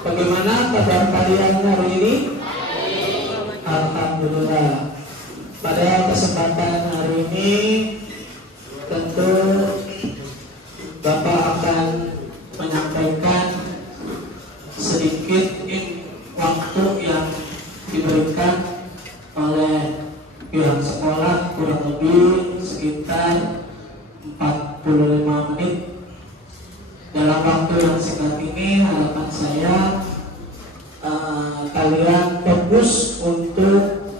Bagaimana kabar kalian hari ini? Alhamdulillah. Pada kesempatan hari ini tentu Bapak akan menyampaikan sedikit waktu yang diberikan oleh pihak sekolah, kurang lebih sekitar 45 menit. Dalam waktu yang singkat ini harapan saya kalian fokus untuk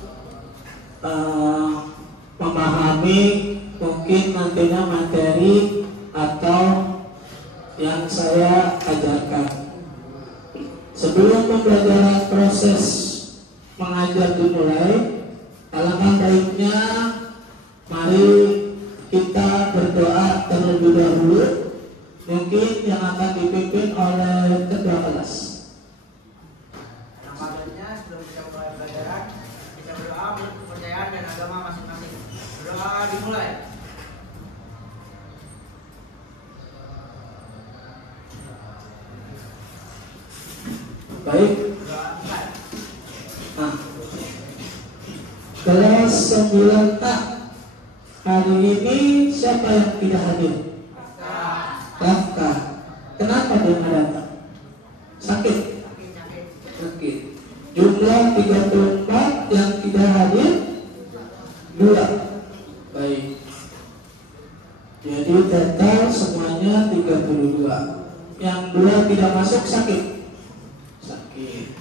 memahami mungkin nantinya materi atau yang saya ajarkan. Sebelum pembelajaran proses mengajar dimulai, alangkah baiknya mari kita berdoa terlebih dahulu. Mungkin yang akan dipimpin oleh ketua kelas. Alangkah baiknya sebelum kita mulai pelajaran, kita berdoa untuk kepercayaan dan agama masing-masing. Berdoa dimulai. Baik. Nah, kelas 9A hari ini siapa yang tidak hadir? Daftar. Kenapa dia nggak datang? Sakit. Sakit. Jumlah 34 yang tidak hadir 2. Baik. Jadi total semuanya 32. Yang 2 tidak masuk sakit. Sakit.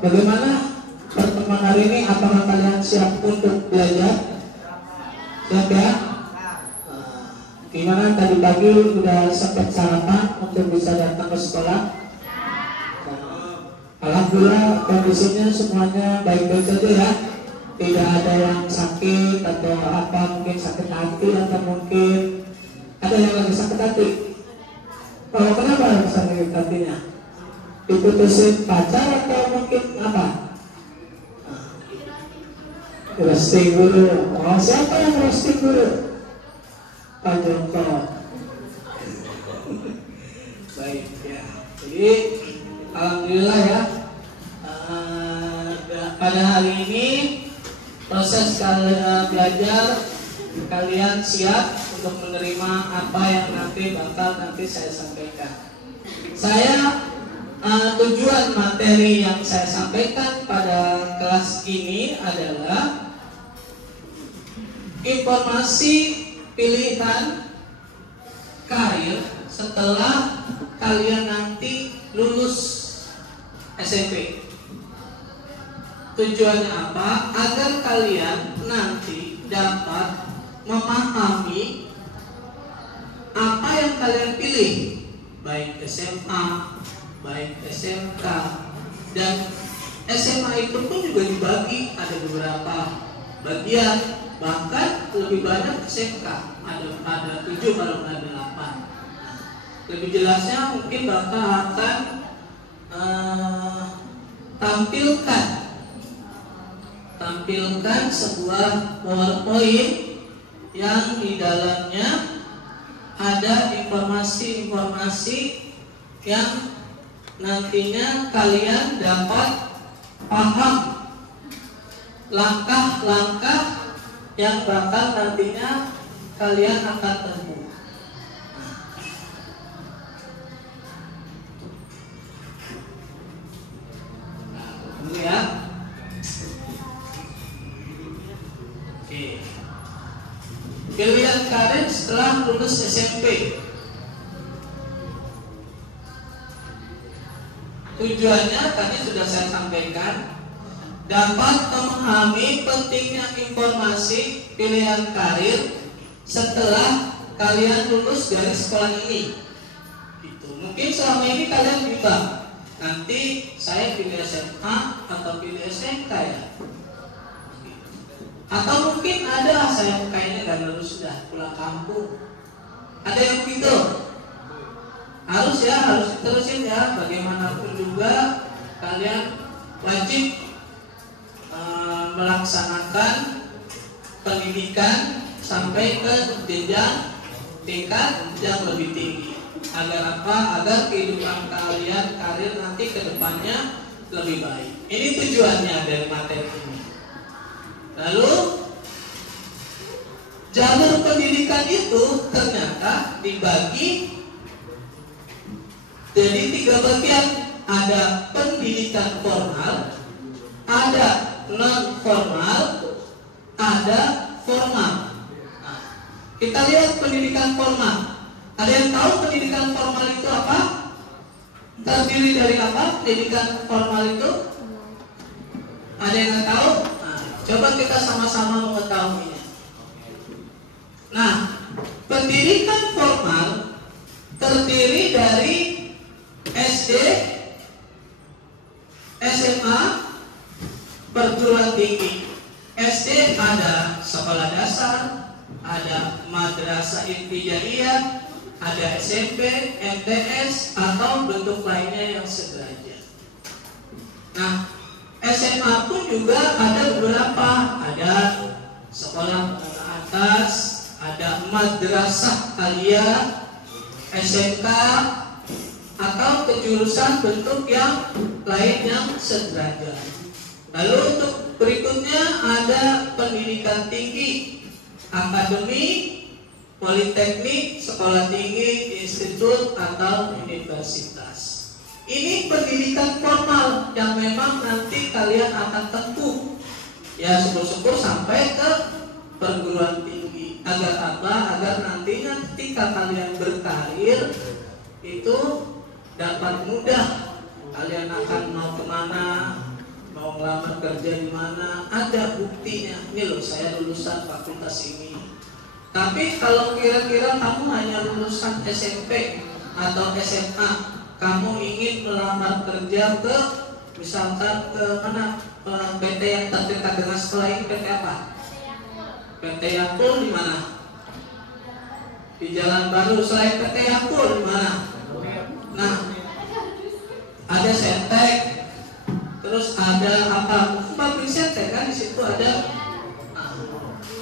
Bagaimana pertemuan hari ini? Apakah kalian siap untuk belajar? Siap ya? Gimana tadi pagi udah sempat sarapan untuk bisa datang ke sekolah? Alhamdulillah kondisinya semuanya baik-baik saja ya. Tidak ada yang sakit atau apa, mungkin sakit hati atau mungkin ada yang lagi sakit hati. Oh, kenapa sakit hatinya? Diputusin pacar atau mungkin apa? Roasting guru. Oh, siapa yang roasting guru? Pak Joko. Baik ya. Jadi alhamdulillah ya. Pada hari ini proses belajar kalian siap untuk menerima apa yang nanti saya sampaikan. Tujuan materi yang saya sampaikan pada kelas ini adalah informasi pilihan karir setelah kalian nanti lulus SMP. Tujuannya apa? Agar kalian nanti dapat memahami apa yang kalian pilih, baik SMA, baik SMK, dan SMA itu pun juga dibagi ada beberapa bagian, bahkan lebih banyak SMK ada 7 kalau nggak 8. Lebih jelasnya mungkin Bapak akan tampilkan sebuah PowerPoint yang di dalamnya ada informasi-informasi yang nantinya kalian dapat paham langkah-langkah yang bakal nantinya kalian akan tempuh. Dulu ya. Oke. Pilihan karir setelah lulus SMP. Tujuannya tadi sudah saya sampaikan, dapat memahami pentingnya informasi pilihan karir setelah kalian lulus dari sekolah ini. Gitu. Mungkin selama ini kalian bimbang, nanti saya pilih SMA atau pilih SMK ya. Atau mungkin ada saya kayaknya gak lulus sudah pulang kampung. Ada yang gitu. Harus diterusin ya, bagaimanapun juga kalian wajib melaksanakan pendidikan sampai ke jenjang tingkat yang lebih tinggi. Agar apa? Agar kehidupan kalian, karir nanti ke depannya lebih baik. Ini tujuannya dari materi ini. Lalu jalur pendidikan itu ternyata dibagi jadi 3 bagian. Ada pendidikan formal, ada non formal, ada formal. Nah, kita lihat pendidikan formal. Ada yang tahu pendidikan formal itu apa? Terdiri dari apa? Pendidikan formal itu? Ada yang tahu? Nah, coba kita sama-sama mengetahuinya. Nah, pendidikan formal terdiri dari SD, SMA, perguruan tinggi. SD ada sekolah dasar, ada madrasah ibtidaiyah, ada SMP, MTS, atau bentuk lainnya yang sederajat. Nah, SMA pun juga ada beberapa, ada sekolah menengah atas, ada madrasah aliyah, SMK, atau kejurusan bentuk yang lain yang sederajat. Lalu untuk berikutnya ada pendidikan tinggi, akademi, politeknik, sekolah tinggi, institut, atau universitas. Ini pendidikan formal yang memang nanti kalian akan tempuh. Ya, syukur-syukur sampai ke perguruan tinggi. Agar apa? Agar nantinya ketika kalian berkarir itu dapat mudah. Kalian akan mau kemana, mau ngelamar kerja di mana, ada buktinya. Ini loh, saya lulusan fakultas ini. Tapi kalau kira-kira kamu hanya lulusan SMP atau SMA, kamu ingin melamar kerja ke misalkan ke mana, PT yang terdekat dengan sekolah ini, PT apa? PT Yakul di mana? Di Jalan Baru. Selain PT Yakul di mana? Nah, ada Sentek, terus ada apa? Pabrik Sentek kan di situ ada. Nah,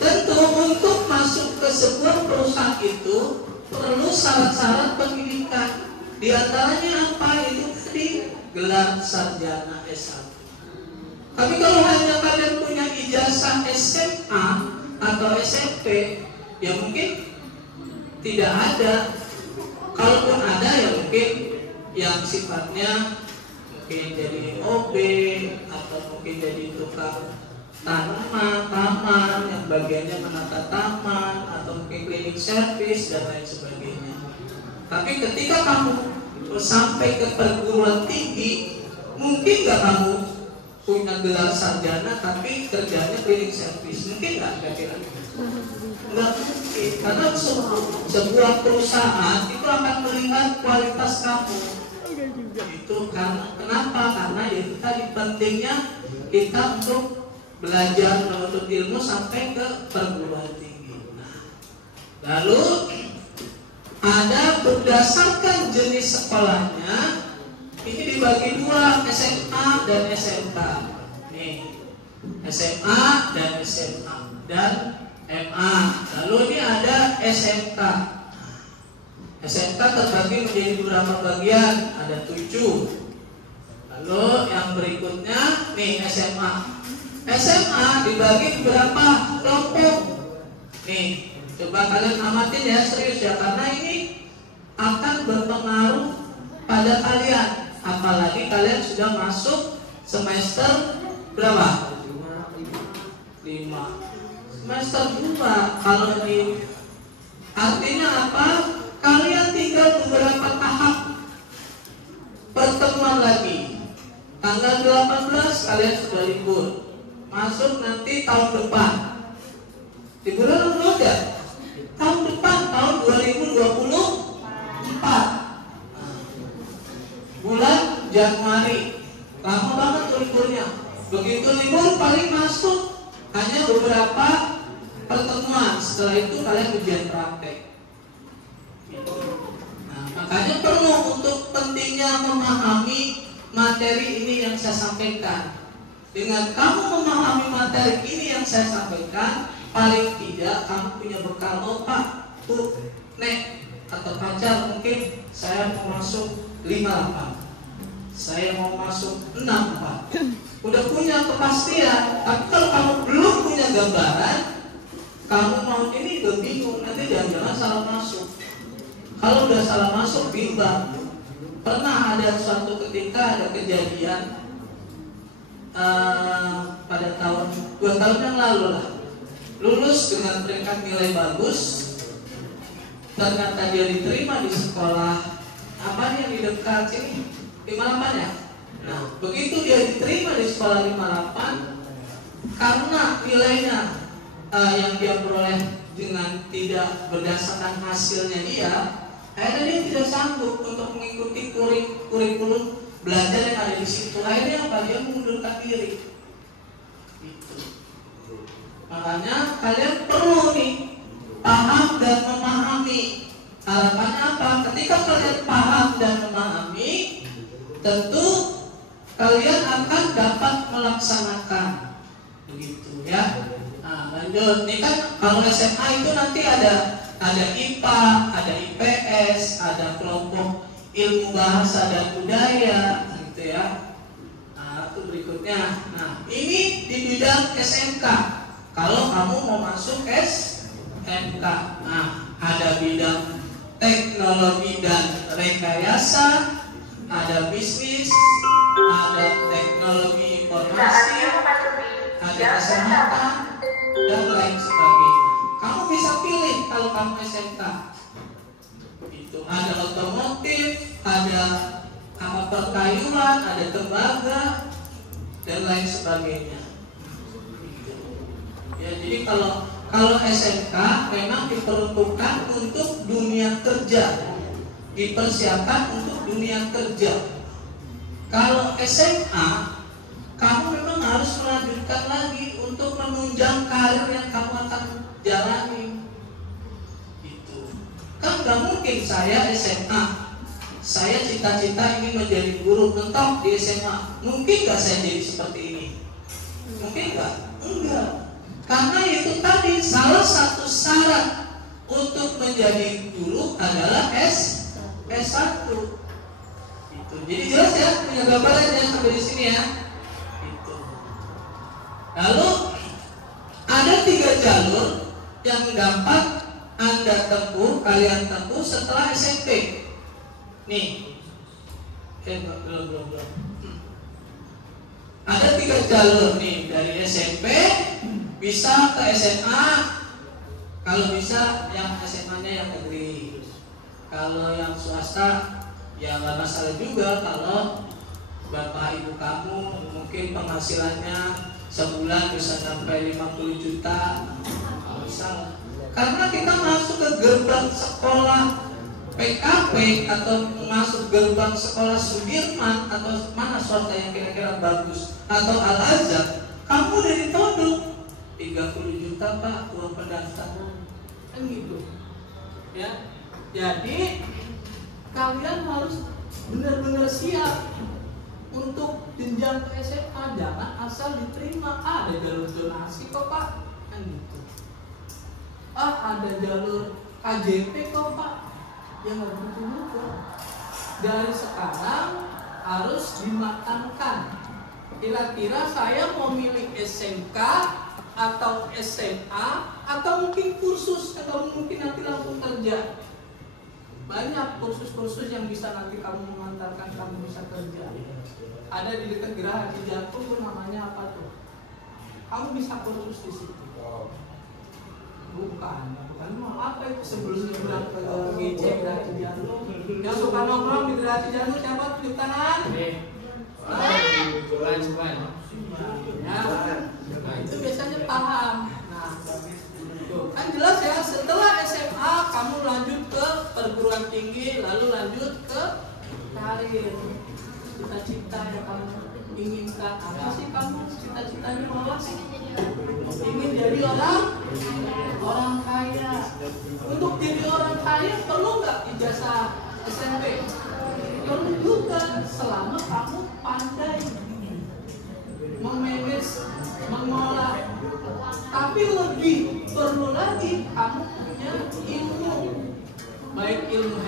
tentu untuk masuk ke sebuah perusahaan itu perlu syarat-syarat pendidikan. Di antaranya apa? Itu tadi gelar sarjana S1. Tapi kalau hanya kalian punya ijazah SMA atau SMP, ya mungkin tidak ada. Kalaupun ada, ya mungkin yang sifatnya mungkin jadi OB atau mungkin jadi tukang taman yang bagiannya menata taman, atau mungkin klinik servis dan lain sebagainya. Tapi ketika kamu sampai ke perguruan tinggi, mungkin gak kamu punya gelar sarjana tapi kerjanya klinik servis? Mungkin gak kira-kira? Nggak mungkin, karena sebuah perusahaan itu akan melihat kualitas kamu. Itu karena kenapa? Karena itu tadi pentingnya kita untuk belajar menuntut ilmu sampai ke perguruan tinggi. Nah, lalu ada berdasarkan jenis sekolahnya, ini dibagi 2, SMA dan SMK. Nih, SMA dan SMA dan MA. Lalu ini ada SMK. SMK terbagi menjadi beberapa bagian, ada 7. Lalu yang berikutnya nih SMA. SMA dibagi beberapa kelompok. Nih, coba kalian amatin ya, serius ya, karena ini akan berpengaruh pada kalian. Apalagi kalian sudah masuk semester berapa? 5. Semester 2. Kalau di artinya apa? Kalian tinggal beberapa tahap pertemuan lagi. Tanggal 18 kalian sudah libur. Masuk nanti tahun depan. Liburan belum ada? Tahun depan, tahun 2024. Bulan Januari. Lama banget tuh liburnya. Begitu libur paling masuk hanya beberapa pertemuan. Setelah itu kalian ujian praktek. Nah, makanya perlu untuk pentingnya memahami materi ini yang saya sampaikan. Dengan kamu memahami materi dari ini yang saya sampaikan, paling tidak kamu punya bekal. Oh Pak, Bu, Nek, atau pacar, mungkin saya mau masuk 58, saya mau masuk 64. Udah punya kepastian. Tapi kalau kamu belum punya gambaran, kamu mau ini udah bingung, nanti jangan-jangan salah masuk. Kalau udah salah masuk, bimbang. Pernah ada suatu ketika ada kejadian pada tahun 2 tahun yang lalu lah, lulus dengan peringkat nilai bagus, ternyata dia diterima di sekolah apa yang di dekat sini, 58 ya. Nah, begitu dia diterima di sekolah 58, karena nilainya yang dia peroleh dengan tidak berdasarkan hasilnya dia, akhirnya dia tidak sanggup untuk mengikuti kurikulum belajar yang ada di situ. Akhirnya apa? Dia mengundurkan diri. Gitu. Makanya kalian perlu nih paham dan memahami. Harapannya apa? Ketika kalian paham dan memahami, tentu kalian akan dapat melaksanakan. Begitu ya. Nah, lanjut. Ini kan kalau SMA itu nanti ada IPA, ada IPS, ada kelompok ilmu bahasa dan budaya, gitu ya. Nah, itu berikutnya. Nah, ini di bidang SMK. Kalau kamu mau masuk SMK, nah, ada bidang teknologi dan rekayasa, ada bisnis, ada teknologi informasi, ada kesehatan, dan lain sebagainya. Kamu bisa pilih kalau kamu SMK. Itu ada otomotif, ada perkayuan, ada tembaga, dan lain sebagainya. Ya, jadi kalau SMK memang diperuntukkan untuk dunia kerja, dipersiapkan untuk dunia kerja. Kalau SMA, kamu memang harus melanjutkan lagi untuk menunjang karir yang kamu akan jalani. Kan gak mungkin saya SMA, saya cita-cita ingin menjadi guru, mentok di SMA. Mungkin gak saya jadi seperti ini? Mungkin gak? Enggak. Karena itu tadi salah satu syarat untuk menjadi guru adalah S1. Itu. Jadi jelas ya, punya gambaran ya sampai di sini ya. Itu. Lalu ada 3 jalur yang dapat Anda tempuh, kalian tempuh setelah SMP. Nih, belum. Ada 3 jalur nih, dari SMP bisa ke SMA. Kalau bisa yang SMA-nya yang negeri. Kalau yang swasta ya nggak masalah juga. Kalau bapak ibu kamu mungkin penghasilannya sebulan bisa sampai 50 juta, nggak masalah. Karena kita masuk ke gerbang sekolah PKP atau masuk gerbang sekolah Sudirman atau mana swasta yang kira-kira bagus atau Al-Azhar, kamu udah ditodong 30 juta Pak uang pendaftaran, kan gitu ya. Jadi kalian harus benar-benar siap untuk jenjang ke SMA. Jangan asal diterima. Ada jalur zonasi kok Pak, kan gitu. Ada jalur KJP kok Pak, yang nggak begitu. Dari sekarang harus dimatangkan. Kira-kira saya mau milih SMK atau SMA atau mungkin kursus, atau mungkin nanti langsung kerja. Banyak kursus-kursus yang bisa nanti kamu mengantarkan kamu bisa kerja. Ada di dekat Geraha Cijantung, namanya apa tuh? Kamu bisa kursus di situ. Bukan mau apa itu sebelum nyebrang ke GC Geraha Cijantung. Yang suka nongkrong di Geraha Cijantung siapa? Tunjuk tangan. Ya, nah itu biasanya paham. Nah, tuh kan jelas ya. Setelah SMA kamu lanjut ke perguruan tinggi, lalu lanjut ke karir. Cita-cita yang kamu inginkan apa sih kamu? Cita-citanya apa sih? Ingin jadi orang kaya. Untuk jadi orang kaya perlu nggak ijazah SMP? Perlu juga, selama kamu pandai memanage, mengolah Tapi lebih perlu lagi kamu punya ilmu, baik ilmu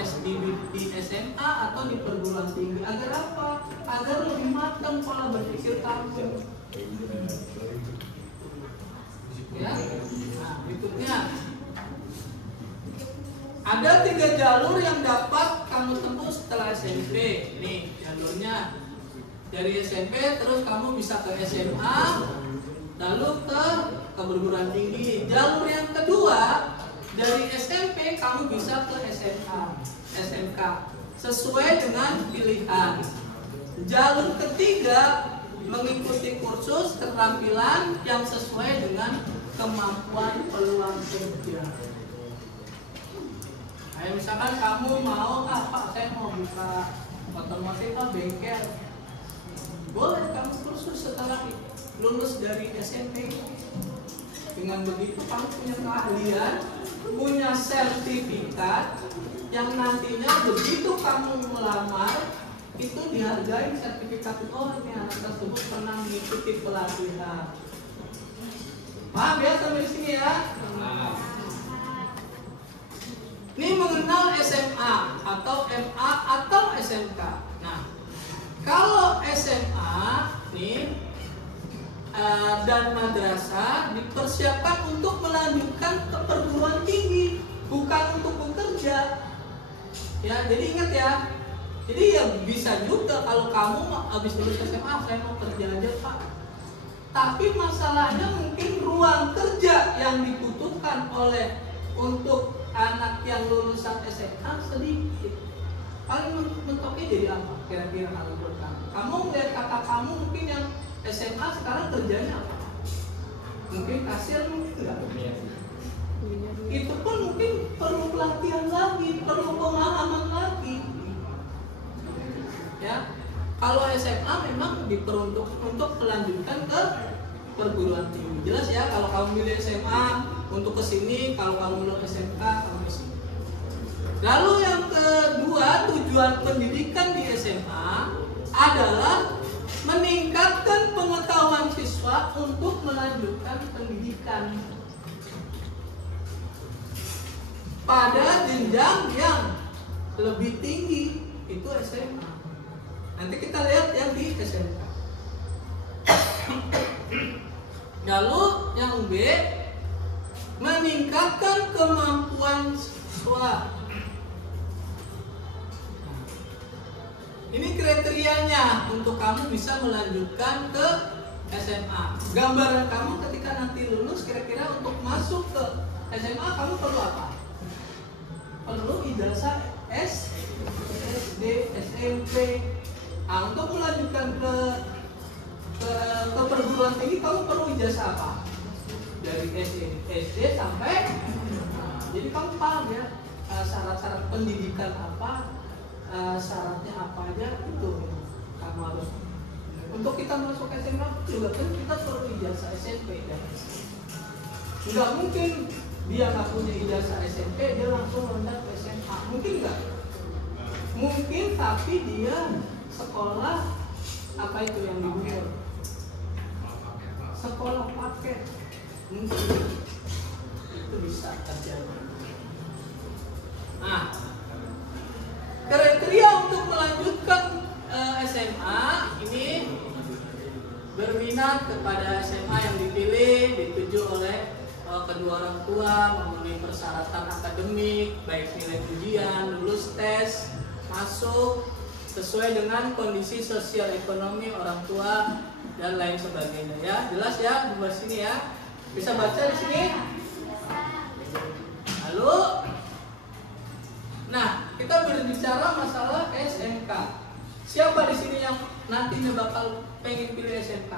di SMA atau di perguruan tinggi. Agar apa? Agar lebih matang pola berpikir kamu. Ya. Nah, berikutnya ada 3 jalur yang dapat kamu tempuh setelah SMP. Nih jalurnya, dari SMP terus kamu bisa ke SMA, lalu ke perguruan tinggi. Jalur yang kedua, dari SMP kamu bisa ke SMA, SMK sesuai dengan pilihan. Jalur ketiga, mengikuti kursus keterampilan yang sesuai dengan kemampuan peluang kerja. Kayak misalkan kamu mau, Pak saya mau buka otomotif, bengkel. Boleh kamu kursus setelah lulus dari SMP. Dengan begitu kamu punya keahlian, punya sertifikat yang nantinya begitu kamu melamar itu dihargai sertifikat. Oh, ini anak tersebut pernah mengikuti pelatihan. Paham ya sampai sini ya? Ini mengenal SMA atau MA atau SMK. Nah, kalau SMA nih dan madrasah dipersiapkan untuk melanjutkan ke perguruan tinggi, bukan untuk bekerja. Ya, jadi ingat ya. Jadi ya bisa juga kalau kamu habis lulus SMA, saya mau kerja aja Pak. Tapi masalahnya mungkin ruang kerja yang dibutuhkan oleh untuk anak yang lulusan SMA sedikit. Paling mentoknya jadi apa? Kira-kira kalau menurut kamu? Kamu melihat kakak kamu mungkin yang SMA sekarang kerjanya apa? Mungkin kasir, mungkin enggak? Itu pun mungkin perlu pelatihan lagi, perlu pemahaman lagi. Ya, kalau SMA memang diperuntukkan untuk melanjutkan ke perguruan tinggi. Jelas ya, kalau kamu milih SMA untuk ke sini, kalau kamu milih SMK kamu ke sini. Lalu yang kedua, tujuan pendidikan di SMA adalah meningkatkan pengetahuan siswa untuk melanjutkan pendidikan pada jenjang yang lebih tinggi, itu SMA. Nanti kita lihat yang di SMK. Lalu yang B, meningkatkan kemampuan siswa. Ini kriterianya untuk kamu bisa melanjutkan ke SMA. Gambaran kamu ketika nanti lulus, kira-kira untuk masuk ke SMA kamu perlu apa? Perlu ijazah SD, SMP. Nah, untuk melanjutkan ke perguruan tinggi kamu perlu ijazah apa? Dari SD sampai jadi kamu paham ya syarat-syarat pendidikan apa, syaratnya apa aja itu kamu harus. Untuk kita masuk SMA juga kan kita perlu ijazah SMP dan nggak mungkin dia nggak punya ijazah SMP dia langsung loncat ke SMA, mungkin nggak? Mungkin, tapi dia sekolah apa itu yang dibuat? Sekolah paket, mungkin itu bisa terjadi. Nah, kriteria untuk melanjutkan SMA ini berminat kepada SMA yang dipilih, dituju oleh kedua orang tua, memenuhi persyaratan akademik, baik nilai ujian, lulus tes, masuk sesuai dengan kondisi sosial ekonomi orang tua dan lain sebagainya ya. Jelas ya di bawah sini ya. Bisa baca di sini. Lalu nah, kita berbicara masalah SMK. Siapa di sini yang nantinya bakal pengen pilih SMK?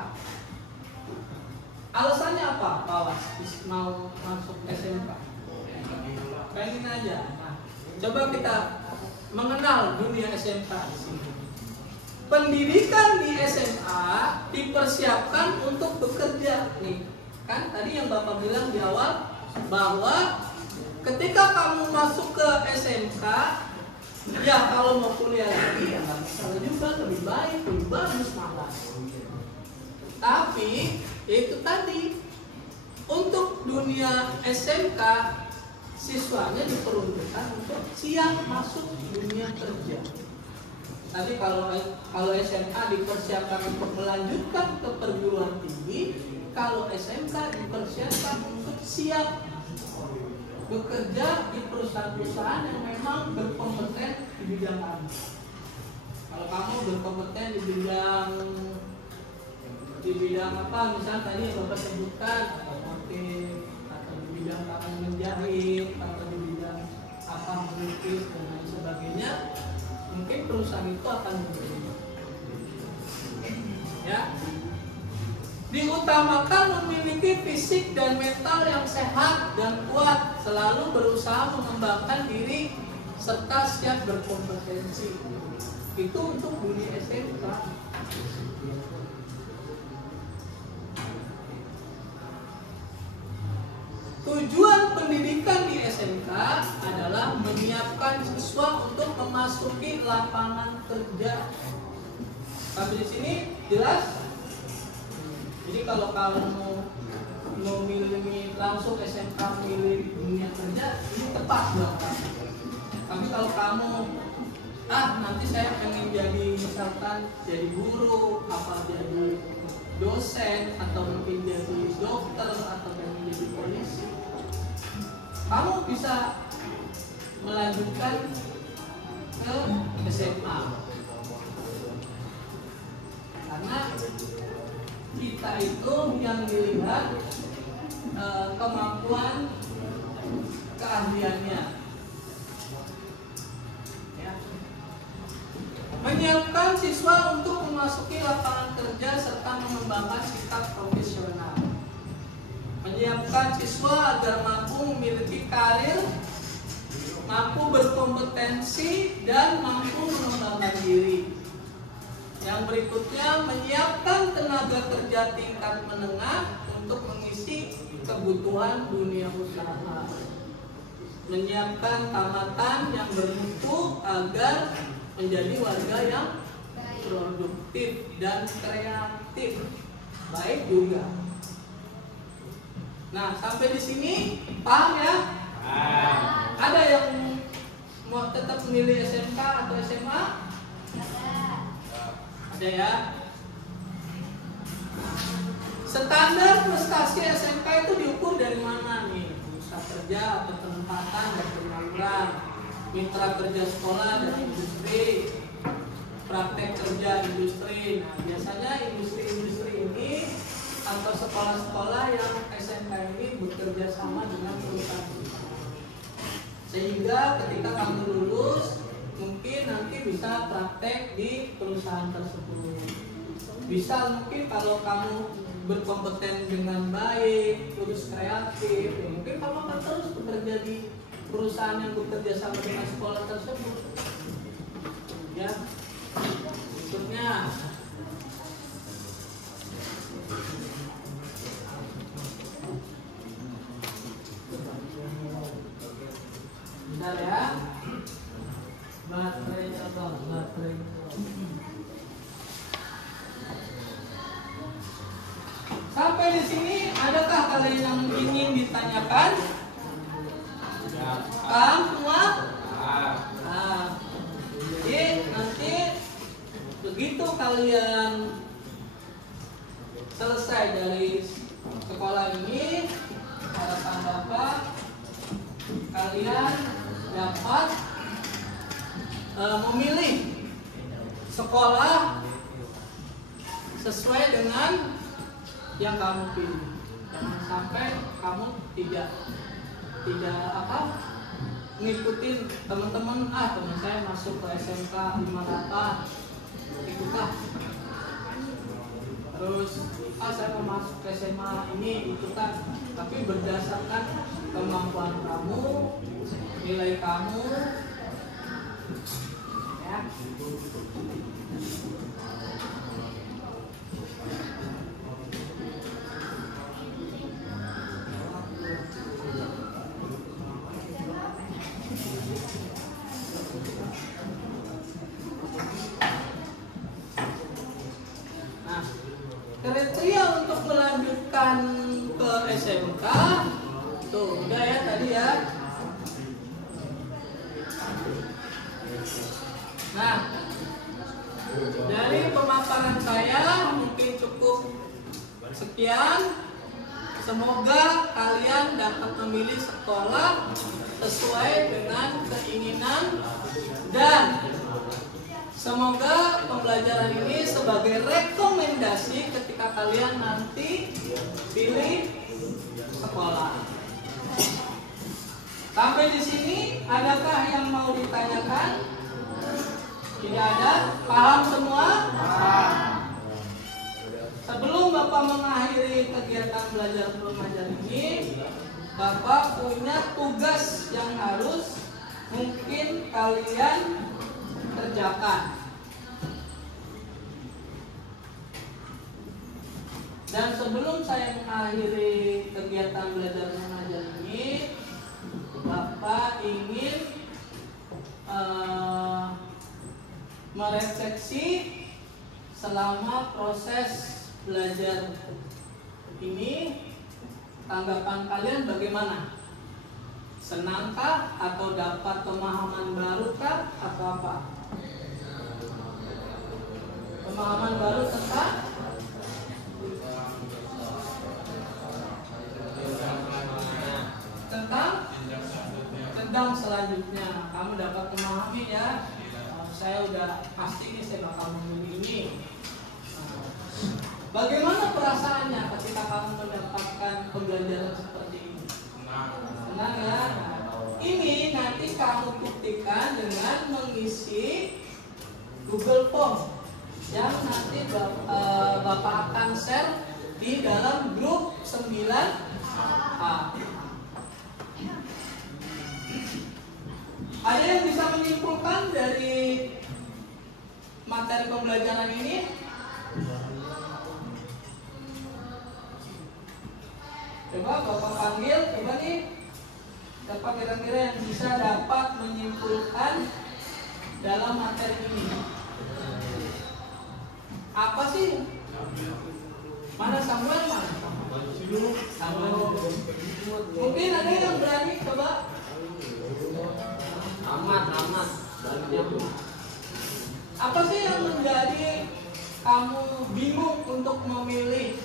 Alasannya apa? Pak mau masuk SMK? Pengen aja. Nah, coba kita mengenal dunia SMK di sini. Pendidikan di SMA dipersiapkan untuk bekerja nih. Kan tadi yang Bapak bilang di awal bahwa ketika kamu masuk ke SMK, ya kalau mau kuliah lagi ya nggak masalah juga, lebih baik, lebih bagus malah. Tapi itu tadi untuk dunia SMK siswanya diperuntukkan untuk siap masuk dunia kerja. Tadi kalau SMA dipersiapkan untuk melanjutkan ke perguruan tinggi, kalau SMK dipersiapkan untuk siap bekerja di perusahaan-perusahaan yang memang berkompeten di bidang kamu. Kalau kamu berkompeten di bidang apa, misalnya tadi Bapak sebutkan otomotif, atau di bidang kamu menjahit, atau di bidang apa melukis dan lain sebagainya, mungkin perusahaan itu akan menerima. Ya, diutamakan memiliki fisik dan mental yang sehat dan kuat, selalu berusaha mengembangkan diri serta siap berkompetensi. Itu untuk dunia SMK. Tujuan pendidikan di SMK adalah menyiapkan siswa untuk memasuki lapangan kerja. Sampai di sini jelas? Jadi kalau kamu mau milih langsung SMK milih dunia kerja, ini tepat dong. Tapi kalau kamu nanti saya pengen jadi misalkan jadi guru, apa jadi dosen, atau mungkin jadi dokter, atau pengen jadi polisi, kamu bisa melanjutkan ke SMA. Karena kita itu yang dilihat kemampuan keahliannya. Ya. Menyiapkan siswa untuk memasuki lapangan kerja serta mengembangkan sikap profesional. Menyiapkan siswa agar mampu memiliki karir, mampu berkompetensi, dan mampu mengembangkan diri. Yang berikutnya, menyiapkan tenaga kerja tingkat menengah untuk mengisi kebutuhan dunia usaha. Menyiapkan tamatan yang bermutu agar menjadi warga yang produktif dan kreatif. Baik juga. Nah, sampai di sini paham ya? Ada yang mau tetap memilih SMK atau SMA? Ada ya. Standar prestasi SMK itu diukur dari mana nih? Usaha kerja atau penempatan dan pengangguran, mitra kerja sekolah dan industri, praktek kerja industri. Nah, biasanya industri-industri ini atau sekolah-sekolah yang SMK ini bekerja sama dengan perusahaan. Sehingga ketika kamu lulus, mungkin nanti bisa praktek di perusahaan tersebut. Bisa mungkin kalau kamu berkompeten dengan baik, terus kreatif, ya mungkin kamu akan terus bekerja di perusahaan yang bekerja sama dengan sekolah tersebut. Ya, berikutnya. Bentar ya. Baterai. Sampai di sini adakah kalian yang ingin ditanyakan? Paham semua? Jadi nanti begitu kalian selesai dari sekolah ini, harapan Bapak kalian dapat memilih sekolah sesuai dengan yang kamu pilih. Jangan sampai kamu tidak ngikutin teman-teman, teman saya masuk ke SMK 58 ikutlah, terus saya mau masuk ke SMA ini ikutlah. Tapi berdasarkan kemampuan kamu, nilai kamu, ya. Kriteria untuk melanjutkan ke SMK Tuh, udah ya tadi ya. Nah, dari pemaparan saya mungkin cukup sekian. Semoga kalian dapat memilih sekolah sesuai dengan keinginan dan semoga pembelajaran ini sebagai rekomendasi ketika kalian nanti pilih sekolah. Sampai di sini, adakah yang mau ditanyakan? Tidak ada? Paham semua? Paham. Sebelum Bapak mengakhiri kegiatan belajar mengajar ini, Bapak punya tugas yang harus mungkin kalian kerjakan. Dan sebelum saya mengakhiri kegiatan belajar mengajar ini, Bapak ingin merefleksi selama proses belajar ini, tanggapan kalian bagaimana? Senangkah atau dapat pemahaman barukah atau apa? Pemahaman baru tentang tentang selanjutnya. Kamu dapat memahami ya. Saya udah pasti nih saya bakal memilih ini. Bagaimana perasaannya ketika kamu mendapatkan pembelajaran seperti ini? Senang ya? Ini nanti kamu buktikan dengan mengisi Google Form yang nanti Bapak akan share di dalam grup 9A. Ada yang bisa menyimpulkan dari materi pembelajaran ini? Coba Bapak panggil, coba nih. Siapa kira-kira yang bisa dapat menyimpulkan dalam materi ini? Apa sih? Mana Samuel? Mana? Samuel. Mungkin ada yang berani coba? Amat. Apa sih yang menjadi kamu bingung untuk memilih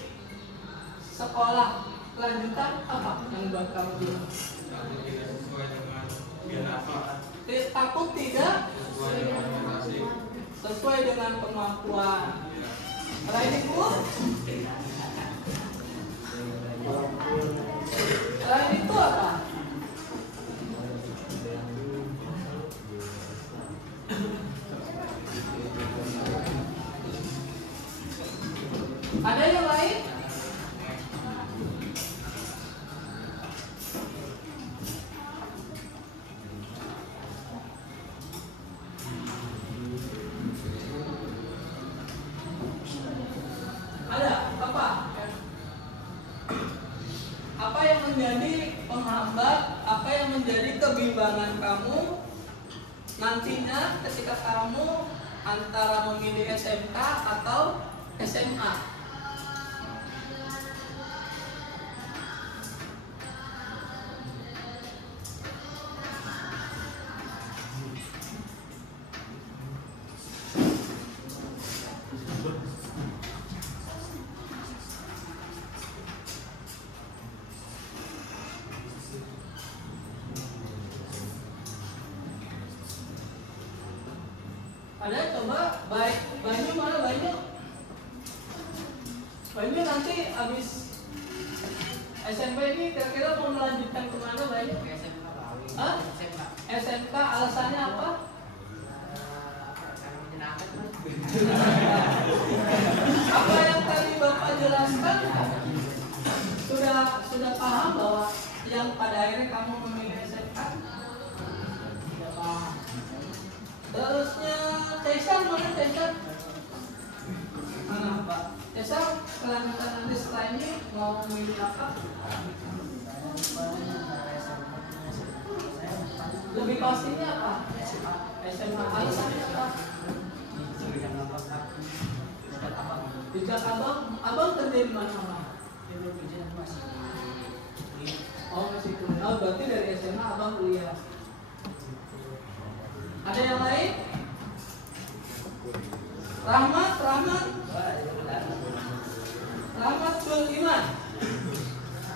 sekolah lanjutan? Apa yang buat kamu bingung? Takut tidak sesuai dengan kemampuan. Selain itu apa? Ada yang lain? Ada apa? Apa yang menjadi penghambat? Apa yang menjadi kebimbangan kamu nantinya ketika kamu antara memilih SMK atau SMA? Ada coba Banyu mana Banyu? Banyu nanti habis SMP ini kira-kira mau melanjutkan kemana Banyu? Hah? SMK alasannya apa? Apa yang tadi Bapak jelaskan sudah paham bahwa yang pada akhirnya kamu memilih SMK? Sudah paham. Terusnya Cesar mana Cesar? Mana Pak? Cesar kelanjutan nanti setelah ini mau memilih apa? Lebih pastinya apa? SMA. Alasannya apa? Di Jakarta. Abang kerja di mana? Oh masih berarti dari SMA abang kuliah. Ada yang lain? Rahmat Sul Iman.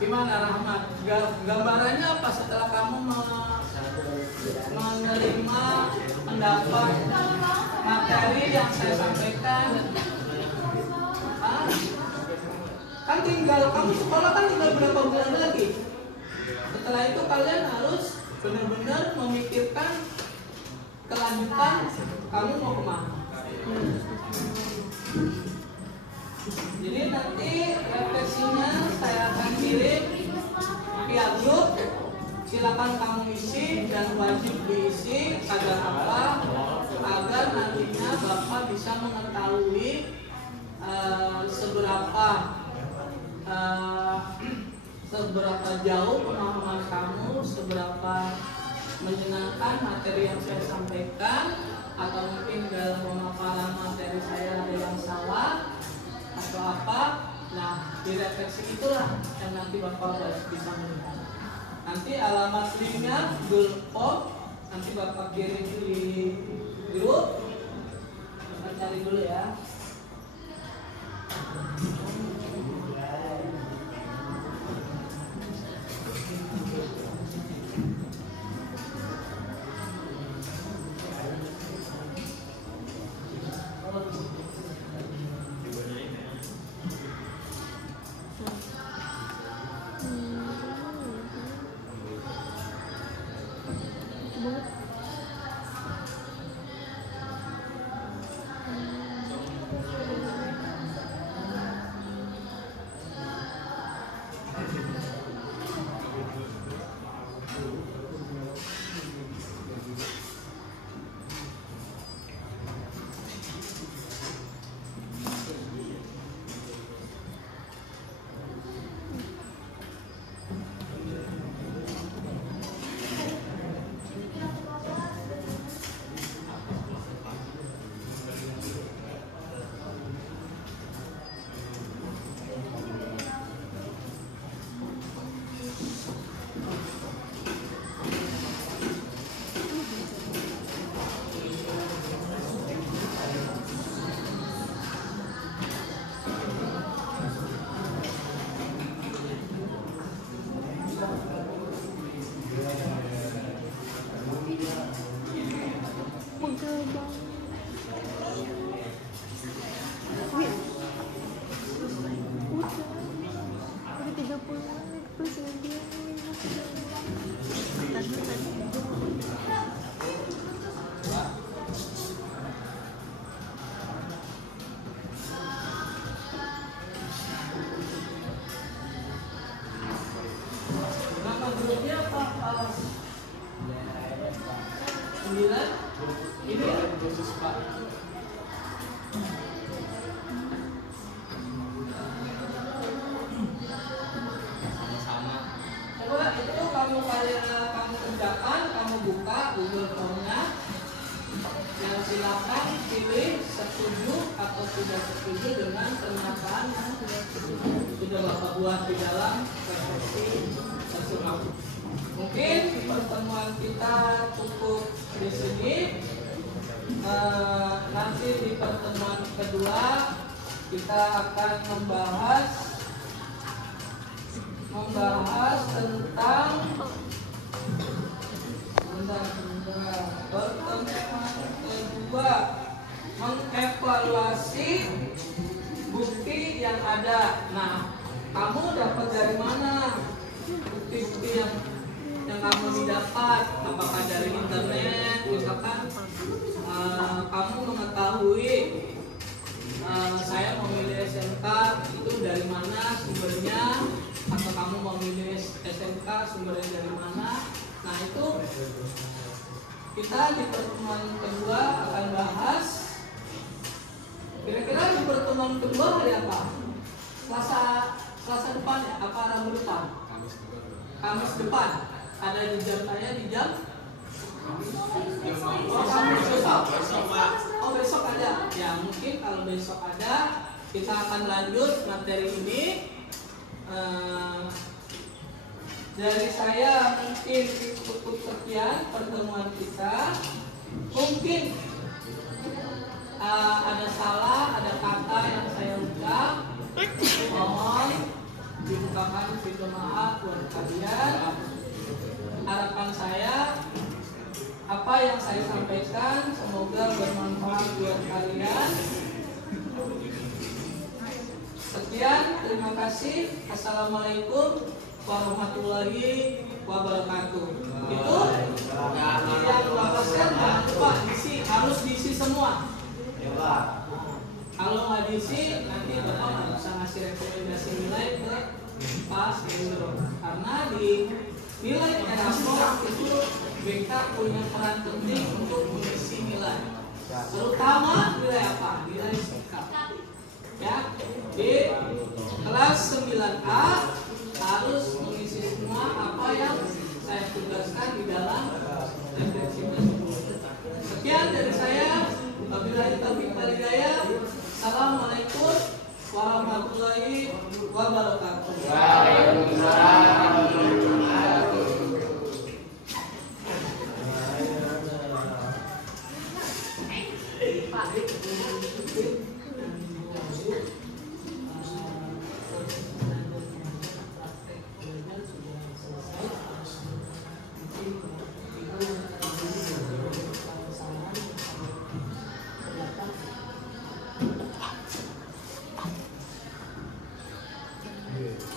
Gimana Rahmat? Gambarannya apa setelah kamu menerima pendapat materi yang saya sampaikan? Kan tinggal kamu sekolah kan tinggal berapa bulan lagi. Setelah itu kalian harus benar-benar memikirkan kelanjutan kamu mau kemana. Jadi nanti refleksinya saya akan kirim via grup. Silakan kamu isi dan wajib diisi agar apa? Agar nantinya Bapak bisa mengetahui seberapa jauh pemahaman kamu, seberapa menyenangkan materi yang saya sampaikan, atau mungkin dalam pemaparan materi saya ada yang salah atau apa. Nah, di refleksi itulah yang nanti Bapak bisa melihat. Nanti alamat linknya Google Form, nanti Bapak kirim di grup. Bapak cari dulu ya. Nanti di pertemuan kedua kita akan membahas tentang pertemuan kedua mengevaluasi bukti yang ada. Nah, kamu dapat dari mana bukti-bukti yang kamu didapat? Apakah dari internet? Misalkan kamu mengetahui saya memilih SMK itu dari mana sumbernya, atau kamu memilih SMK sumbernya dari mana. Nah, itu kita di pertemuan kedua akan bahas. Kira-kira di pertemuan kedua hari apa? Selasa depan ya? Apa Rabu depan? Kamis depan. Ada di jam saya di jam? Oh, besok ada. Ya, mungkin kalau besok ada, kita akan lanjut materi ini. Dari saya mungkin cukup sekian pertemuan kita. Mungkin ada salah, ada kata yang saya ucap, mohon dibukakan pintu maaf buat kalian. Harapan saya apa yang saya sampaikan semoga bermanfaat buat kalian. Sekian, terima kasih. Assalamualaikum warahmatullahi wabarakatuh. Itu yang lepaskan jangan lupa diisi, harus diisi semua. Kalau nggak diisi nanti bapak nggak bisa ngasih rekomendasi nilai ke Pak Hendro, karena di nilai rapor itu BK punya peran penting untuk mengisi nilai, terutama nilai apa? Nilai sikap. Ya, di kelas 9A harus mengisi semua apa yang saya tugaskan di dalam refleksi tersebut. Sekian dari saya. Wabillahi taufiq wal hidayah. Assalamualaikum warahmatullahi wabarakatuh. Yeah.